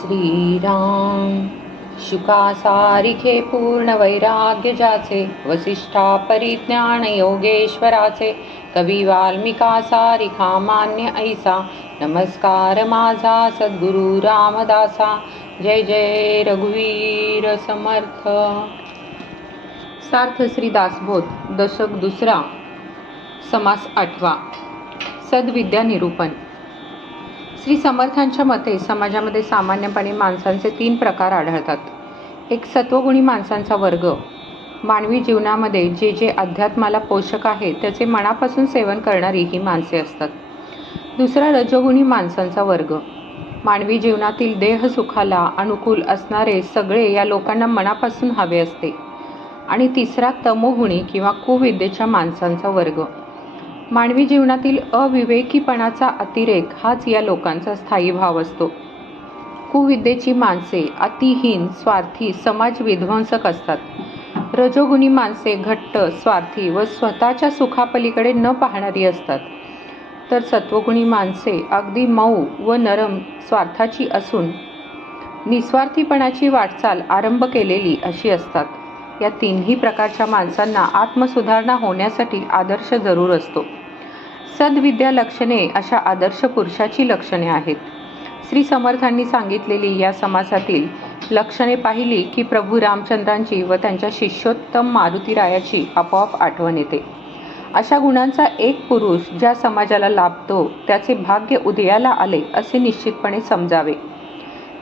श्रीराम. शुकासारिखे पूर्ण वैराग्य ज्याचे, वसिष्ठा परिज्ञान योगेश्वराचे, कवी वाल्मिका सारिखा मान्य ऐसा, नमस्कार माझा सद्गुरु रामदासा. जय जय रघुवीर समर्थ. सार्थ श्री दासबोध दशक दुसरा, समास 8वा. सद्विद्या निरूपण. श्री समर्थांच्या मते समाजामध्ये सामान्यपणे माणसांचे 3 प्रकार आढळतात. एक सत्वगुणी माणसांचा वर्ग. मानवी जीवनामध्ये जे जे अध्यात्माला पोषक आहे त्याचे मनापासून सेवन करणारी ही माणसे असतात. दुसरा रजोगुणी माणसांचा वर्ग. मानवी जीवनातील देहसुखाला अनुकूल असणारे सगळे या लोकांना मनापासून हवे असते. आणि तिसरा तमोगुणी किंवा कुविद्येच्या माणसांचा वर्ग. मानवी जीवनातील अविवेकीपणाचा अतिरेक हाच या लोकांचा स्थायी भाव असतो. कुविद्येची माणसे अतिहीन, स्वार्थी, समाज विध्वंसक असतात. रजोगुणी माणसे घट्ट, स्वार्थी व स्वतःच्या सुखापलीकडे न पाहणारी असतात. तर सत्वगुणी माणसे अगदी मऊ व नरम स्वार्थाची असून निस्वार्थीपणाची वाटचाल आरंभ केलेली अशी असतात. या 3ही प्रकारच्या माणसांना आत्मसुधारणा होण्यासाठी आदर्श जरूर असतो. सद्विद्या लक्षणे अशा आदर्श पुरुषाची लक्षणे आहेत. श्री समर्थांनी सांगितलेली या समासातील लक्षणे पाहिली की प्रभू रामचंद्रांची व त्यांच्या शिष्योत्तम मारुतीरायाची आपोआप आठवण येते. अशा गुणांचा एक पुरुष ज्या समाजाला लाभतो त्याचे भाग्य उदयाला आले असे निश्चितपणे समजावे.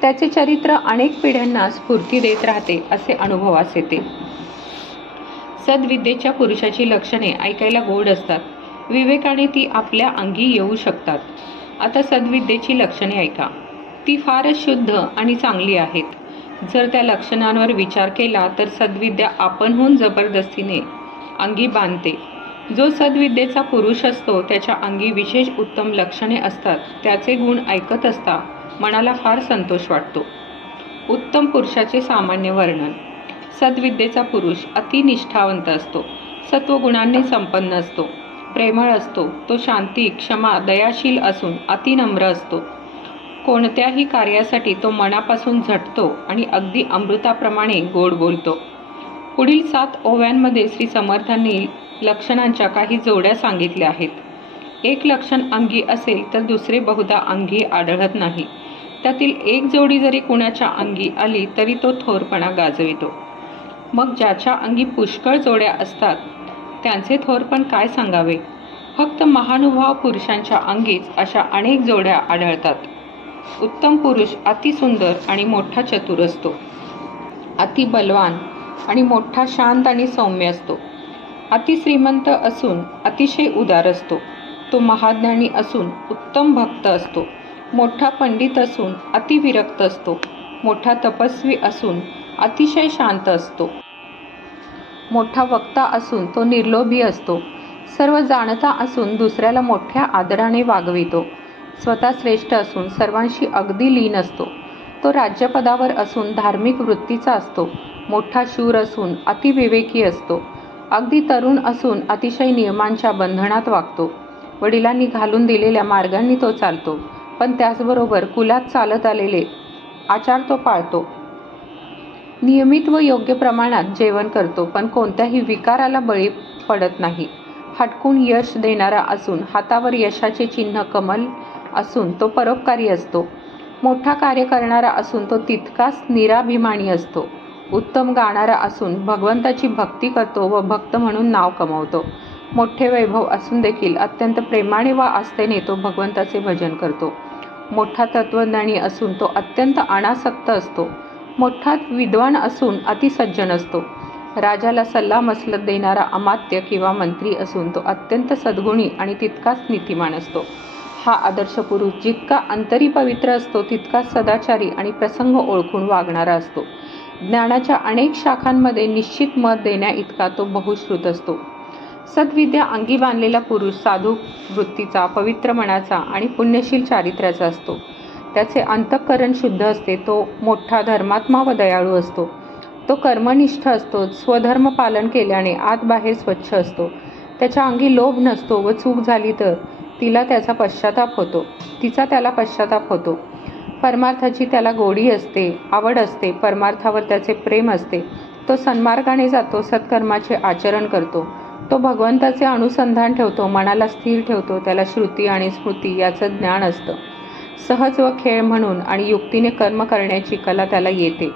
त्याचे चरित्र अनेक पिढ्यांना स्फूर्ती देत राहते असे अनुभवास येते. सद्विद्येच्या पुरुषाची लक्षणे ऐकायला गोड असतात. विवेकाने ती आपल्या अंगी येऊ शकतात. आता सद्विद्येची लक्षणे ऐका. ती फारच शुद्ध आणि चांगली आहेत. जर त्या लक्षणांवर विचार केला तर सद्विद्या आपणहून जबरदस्तीने अंगी बांधते. जो सद्विद्येचा पुरुष असतो त्याच्या अंगी विशेष उत्तम लक्षणे असतात. त्याचे गुण ऐकत असता मनाला फार संतोष वाटतो. उत्तम पुरुषाचे सामान्य वर्णन. सद्विद्येचा पुरुष अतिनिष्ठावंत असतो. सत्वगुणांनी संपन्न असतो. प्रेमळ असतो. तो शांती, क्षमा, दयाशील असून अतिनम्र असतो. कोणत्याही कार्यासाठी तो मनापासून झटतो आणि अगदी अमृताप्रमाणे गोड बोलतो. पुढील 7 ओव्यांमध्ये श्री समर्थांनी लक्षणांच्या काही जोड्या सांगितल्या आहेत. एक लक्षण अंगी असेल तर दुसरे बहुधा अंगी आढळत नाही. त्यातील एक जोडी जरी कुणाच्या अंगी आली तरी तो थोरपणा गाजवितो. मग ज्याच्या अंगी पुष्कळ जोड्या असतात त्यांचे थोरपण काय सांगावे. फक्त महानुभाव पुरुषांच्या अंगीच अशा अनेक जोड्या आढळतात. उत्तम पुरुष अतिसुंदर आणि मोठा चतुर असतो. अति बलवान आणि मोठा शांत आणि सौम्य असतो. अतिश्रीमंत असून अतिशय उदार असतो. तो महाज्ञानी असून उत्तम भक्त असतो. मोठा पंडित असून अतिविरक्त असतो. मोठा तपस्वी असून अतिशय शांत असतो. मोठा वक्ता असून तो निर्लोभी असतो. सर्व जाणता असून दुसऱ्याला मोठ्या आदराने वागवितो. स्वतः श्रेष्ठ असून सर्वांशी अगदी लीन असतो. तो राज्यपदावर असून धार्मिक वृत्तीचा असतो. मोठा शूर असून अतिविवेकी असतो. अगदी तरुण असून अतिशय नियमांच्या बंधनात वागतो. वडिलांनी घालून दिलेल्या मार्गांनी तो चालतो, पण त्याचबरोबर कुलात चालत आलेले आचार तो पाळतो. नियमित व योग्य प्रमाणात जेवण करतो, पण कोणत्याही विकाराला बळी पडत नाही. हटकून यश देणारा असून हातावर यशाचे चिन्ह कमल असून तो परोपकारी असतो. मोठा कार्य करणारा असून तो तितकाच निराभिमानी असतो. उत्तम गाणारा असून भगवंताची भक्ती करतो व भक्त म्हणून नाव कमवतो. मोठे वैभव असून देखील अत्यंत प्रेमाने व आस्थेने तो भगवंताचे भजन करतो. मोठा तत्वज्ञानी असून तो अत्यंत अनासक्त असतो. मोठा विद्वान असून अतिसज्जन असतो. राजाला सल्ला मसलत देणारा अमात्य किंवा मंत्री असून तो अत्यंत सद्गुणी आणि तितकाच नीतिमान असतो. हा आदर्श पुरुष जितका अंतरी पवित्र असतो तितकाच सदाचारी आणि प्रसंग ओळखून वागणारा असतो. ज्ञानाच्या अनेक शाखांमध्ये निश्चित मत देण्या इतका तो बहुश्रुत असतो. सद्विद्या अंगी बांधलेला पुरुष साधू वृत्तीचा, पवित्र मनाचा आणि पुण्यशील चारित्र्याचा असतो. त्याचे अंतःकरण शुद्ध असते. तो मोठा धर्मात्मा व दयाळू असतो. तो कर्मनिष्ठ असतो. स्वधर्म पालन केल्याने आत बाहेर स्वच्छ असतो. त्याच्या अंगी लोभ नसतो व चूक झाली तर तिचा त्याला पश्चाताप होतो. परमार्थाची त्याला गोडी असते, आवड असते, परमार्थावर त्याचे प्रेम असते. तो सन्मार्गाने जातो, सत्कर्माचे आचरण करतो. तो भगवंताचे अनुसंधान ठेवतो, मनाला स्थिर ठेवतो. त्याला श्रुती आणि स्मृती याचं ज्ञान असतं. सहज व खेळ म्हणून आणि युक्तीने कर्म करण्याची कला त्याला येते.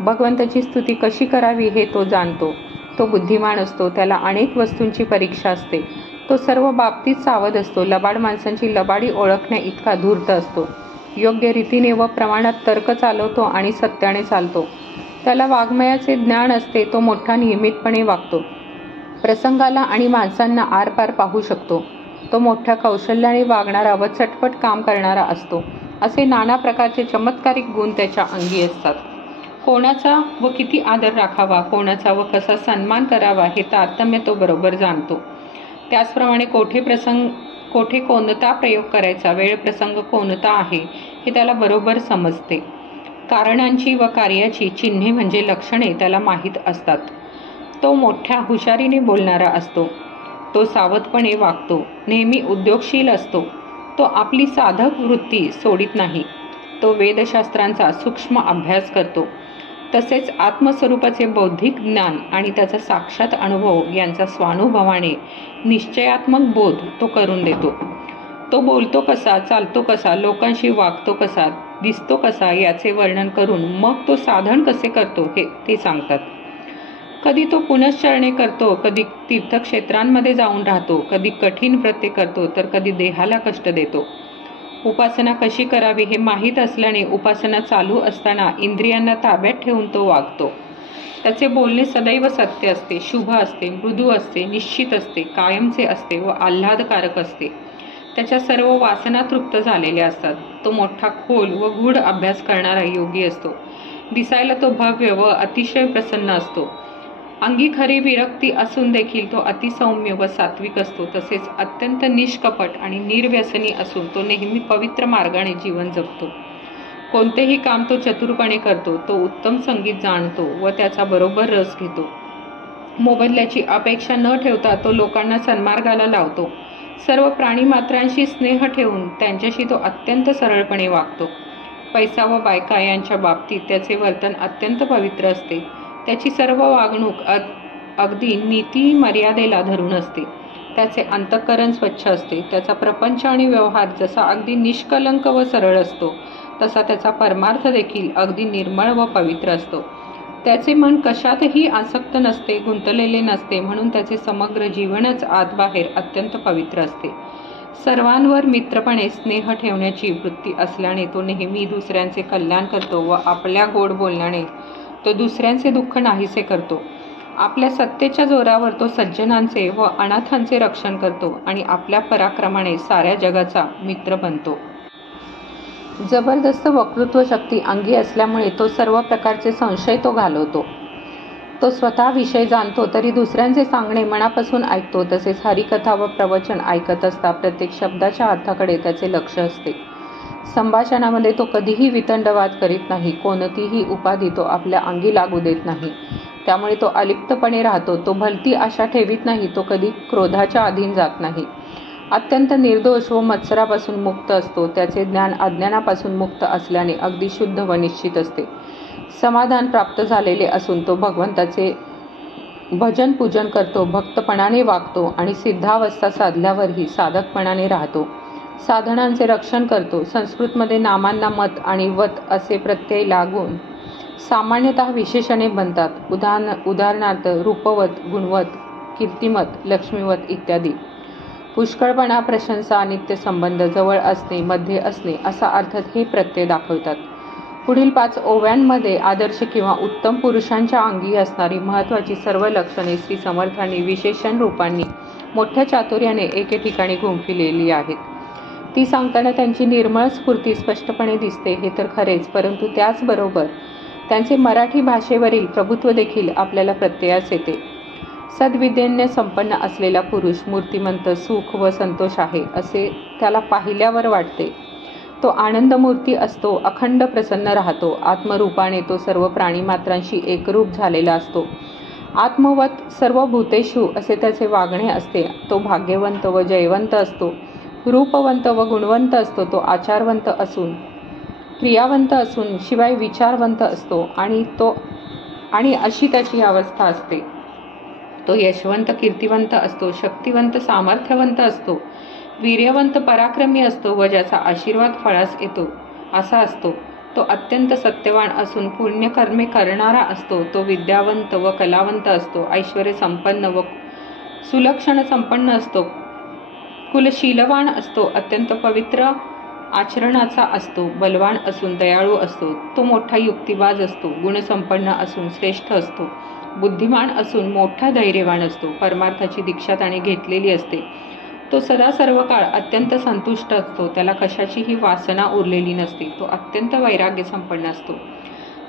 भगवंताची स्तुती कशी करावी हे तो जाणतो. तो बुद्धिमान असतो. त्याला अनेक वस्तूंची परीक्षा असते. तो सर्व बाबतीत सावध असतो. लबाड माणसांची लबाडी ओळखण्या इतका धूर्त असतो. योग्य रीतीने व प्रमाणात तर्क चालवतो आणि सत्याने चालतो. त्याला वाङ्मयाचे ज्ञान असते. तो मोठा नियमितपणे वागतो. प्रसंगाला आणि माणसांना आरपार पाहू शकतो. तो मोठ्या कौशल्याने वागणारा व चटपट काम करणारा असतो. असे नाना प्रकारचे चमत्कारिक गुण त्याच्या अंगी असतात. कोणाचा व किती आदर राखावा, कोणाचा व कसा सन्मान करावा हे तारतम्य तो बरोबर जाणतो. त्याचप्रमाणे कोठे कोणता प्रयोग करायचा, वेळ प्रसंग कोणता आहे हे त्याला बरोबर समजते. कारणांची व कार्याची चिन्हे म्हणजे लक्षणे त्याला माहीत असतात. तो मोठ्या हुशारीने बोलणारा असतो. तो सावधपणे वागतो. नेहमी उद्योगशील असतो. तो आपली साधक वृत्ती सोडित नाही. तो वेदशास्त्रांचा सूक्ष्म अभ्यास करतो. तसेच आत्मस्वरूपाचे बौद्धिक ज्ञान आणि त्याचा साक्षात अनुभव यांचा स्वानुभवाने निश्चयात्मक बोध तो करून देतो. तो बोलतो कसा, चालतो कसा, लोकांशी वागतो कसा, दिसतो कसा याचे वर्णन करून मग तो साधन कसे करतो हे ते सांगतात. कधी तो पुनश्चरणे करतो, कधी तीर्थक्षेत्रांमध्ये जाऊन राहतो, कधी कठीण व्रते करतो, तर कधी देहाला कष्ट देतो. उपासना कशी करावी हे माहीत असल्याने उपासना चालू असताना इंद्रियांना ताब्यात ठेवून तो वागतो. त्याचे बोलणे सदैव सत्य असते, शुभ असते, मृदू असते, निश्चित असते, कायमचे असते व आल्हादकारक असते. त्याच्या सर्व वासना तृप्त झालेल्या असतात. तो मोठा खोल व गूढ अभ्यास करणारा योगी असतो. दिसायला तो भव्य व अतिशय प्रसन्न असतो. अंगी खरी विरक्ती असून देखील तो अतिसौम्य व सात्विक असतो. तसेच अत्यंत निष्कपट आणि निर्व्यसनी असून तो नेहमी पवित्र मार्गाने जीवन जगतो. कोणतेही काम तो चतुरपणे करतो. तो उत्तम संगीत जाणतो व त्याचा बरोबर रस घेतो. मोबदल्याची अपेक्षा न ठेवता तो लोकांना सन्मार्गाला लावतो. सर्व प्राणीमात्रांशी स्नेह ठेवून त्यांच्याशी तो अत्यंत सरळपणे वागतो. पैसा व बायका यांच्या बाबतीत त्याचे वर्तन अत्यंत पवित्र असते. त्याची सर्व वागणूक अगदी नीती मर्यादेला धरून असते. त्याचे अंतःकरण स्वच्छ असते. त्याचा प्रपंच आणि व्यवहार जसा अगदी निष्कलंक व सरळ असतो तसा त्याचा परमार्थ देखील अगदी निर्मळ व पवित्र असतो. त्याचे मन कशातही आसक्त नसते, गुंतलेले नसते, म्हणून त्याचे समग्र जीवनच आतबाहेर अत्यंत पवित्र असते. सर्वांवर मित्रपणे स्नेह ठेवण्याची वृत्ती असल्याने तो नेहमी दुसऱ्यांचे कल्याण करतो व आपल्या गोड बोलण्याने तो दुसऱ्यांचे दुःख नाहीसे करतो. आपल्या सत्तेच्या जोरावर तो सज्जनांचे व अनाथांचे रक्षण करतो आणि आपल्या पराक्रमाने साऱ्या जगाचा मित्र बनतो. जबरदस्त वक्तृत्व शक्ती अंगी असल्यामुळे तो सर्व प्रकारचे संशय तो घालवतो. तो स्वतः विषय जाणतो तरी दुसऱ्यांचे सांगणे मनापासून ऐकतो. तसेच हरिकथा व प्रवचन ऐकत असता प्रत्येक शब्दाच्या अर्थाकडे त्याचे लक्ष असते. संभाषणामध्ये तो कधीही वितंडवाद करीत नाही. कोणतीही उपाधी तो आपल्या अंगी लागू देत नाही. त्यामुळे तो अलिप्तपणे राहतो. तो भलती आशा ठेवीत नाही. तो कधी क्रोधाच्या अधीन जात नाही. अत्यंत निर्दोष व मत्सरापासून मुक्त असतो. त्याचे ज्ञान अज्ञानापासून मुक्त असल्याने अगदी शुद्ध व निश्चित असते. समाधान प्राप्त झालेले असून तो भगवंताचे भजन पूजन करतो, भक्तपणाने वागतो आणि सिद्धावस्था साधल्यावरही साधकपणाने राहतो. साधनांचे रक्षण करतो. संस्कृतमध्ये नामांना मत आणि वत असे प्रत्यय लागून सामान्यतः विशेषणे बनतात. उदाहरणार्थ रूपवत, गुणवत, कीर्तिमत, लक्ष्मीवत इत्यादी. पुष्कळपणा, प्रशंसा, नित्य संबंध, जवळ असणे, मध्ये असणे असा अर्थ हे प्रत्यय दाखवतात. पुढील 5 ओव्यांमध्ये आदर्श किंवा उत्तम पुरुषांच्या अंगी असणारी महत्त्वाची सर्व लक्षणे श्री समर्थांनी विशेषण रूपांनी मोठ्या चातुर्याने एके ठिकाणी गुंफलेली आहेत. ती सांगताना त्यांची निर्मळ स्फूर्ती स्पष्टपणे दिसते हे तर खरेच, परंतु त्याचबरोबर त्यांचे मराठी भाषेवरील प्रभुत्व देखील आपल्याला प्रत्ययास येते. सद्विद्येने संपन्न असलेला पुरुष मूर्तिमंत, सुख व संतोष आहे असे त्याला पाहिल्यावर वाटते. तो आनंदमूर्ती असतो, अखंड प्रसन्न राहतो. आत्मरूपाने तो सर्व प्राणीमात्रांशी एकरूप झालेला असतो. आत्मवत सर्व भूतेषु असे त्याचे वागणे असते. तो भाग्यवंत व जयवंत असतो. रूपवंत व गुणवंत असतो. तो आचारवंत असून क्रियावंत असून शिवाय विचारवंत असतो आणि अशी त्याची अवस्था असते. तो यशवंत, कीर्तिवंत असतो, शक्तिवंत, सामर्थ्यवंत असतो, वीर्यवंत, पराक्रमी असतो व ज्याचा आशीर्वाद फळास येतो असा असतो. तो अत्यंत सत्यवान असून पुण्यकर्मे करणारा असतो. तो विद्यावंत व कलावंत असतो, ऐश्वर्य संपन्न व सुलक्षण संपन्न असतो, कुलशीलवान असतो, अत्यंत पवित्र आचरणाचा असतो, बलवान असून दयाळू असतो. तो मोठा युक्तिवाद असतो, गुणसंपन्न असून श्रेष्ठ असतो, बुद्धिमान असून मोठा धैर्यवान असतो, परमार्थाची दीक्षा त्याने घेतलेली असते. तो सदा सर्व काळ अत्यंत संतुष्ट असतो, त्याला कशाचीही वासना उरलेली नसते. तो अत्यंत वैराग्य संपन्न असतो.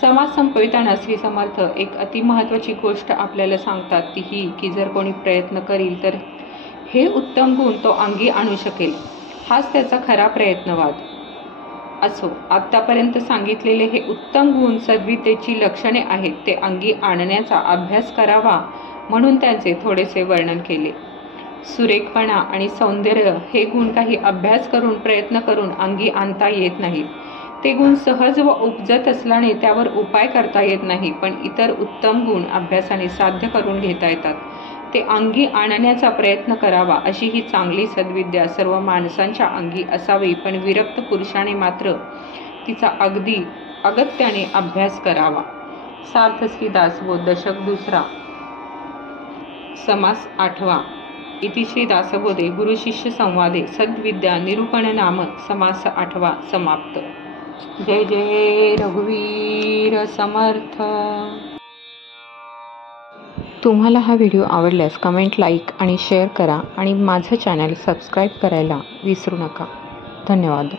समाज संपविताना श्री समर्थ एक अतिमहत्वाची गोष्ट आपल्याला सांगतात, ती ही की जर कोणी प्रयत्न करील तर हे उत्तम गुण तो अंगी आणू शकेल. हाच त्याचा खरा प्रयत्नवाद असो. आतापर्यंत सांगितलेले हे उत्तम गुण सद्विद्येची लक्षणे आहेत. ते अंगी आणण्याचा अभ्यास करावा म्हणून त्यांचे थोडेसे वर्णन केले. सुरेखपणा आणि सौंदर्य हे गुण काही अभ्यास करून प्रयत्न करून अंगी आणता येत नाहीत. ते गुण सहज व उपजत असल्याने त्यावर उपाय करता येत नाही. पण इतर उत्तम गुण अभ्यासाने साध्य करून घेता येतात. ते अंगी आणण्याचा प्रयत्न करावा अशी ही चांगली सद्विद्या सर्व माणसांच्या अंगी असावी. पण विरक्त पुरुषाने मात्र तिचा अगत्याने अभ्यास करावा. सार्थश्री दासबोध दशक दुसरा समास 8वा. इति श्री दासबोधे गुरुशिष्य संवादे सद्विद्या निरूपण नामक समास 8वा समाप्त. जय जय रघुवीर समर्थ. तुम्हाला हा व्हिडिओ आवडल्यास कमेंट, लाईक आणि शेअर करा आणि माझं चॅनल सबस्क्राईब करायला विसरू नका. धन्यवाद.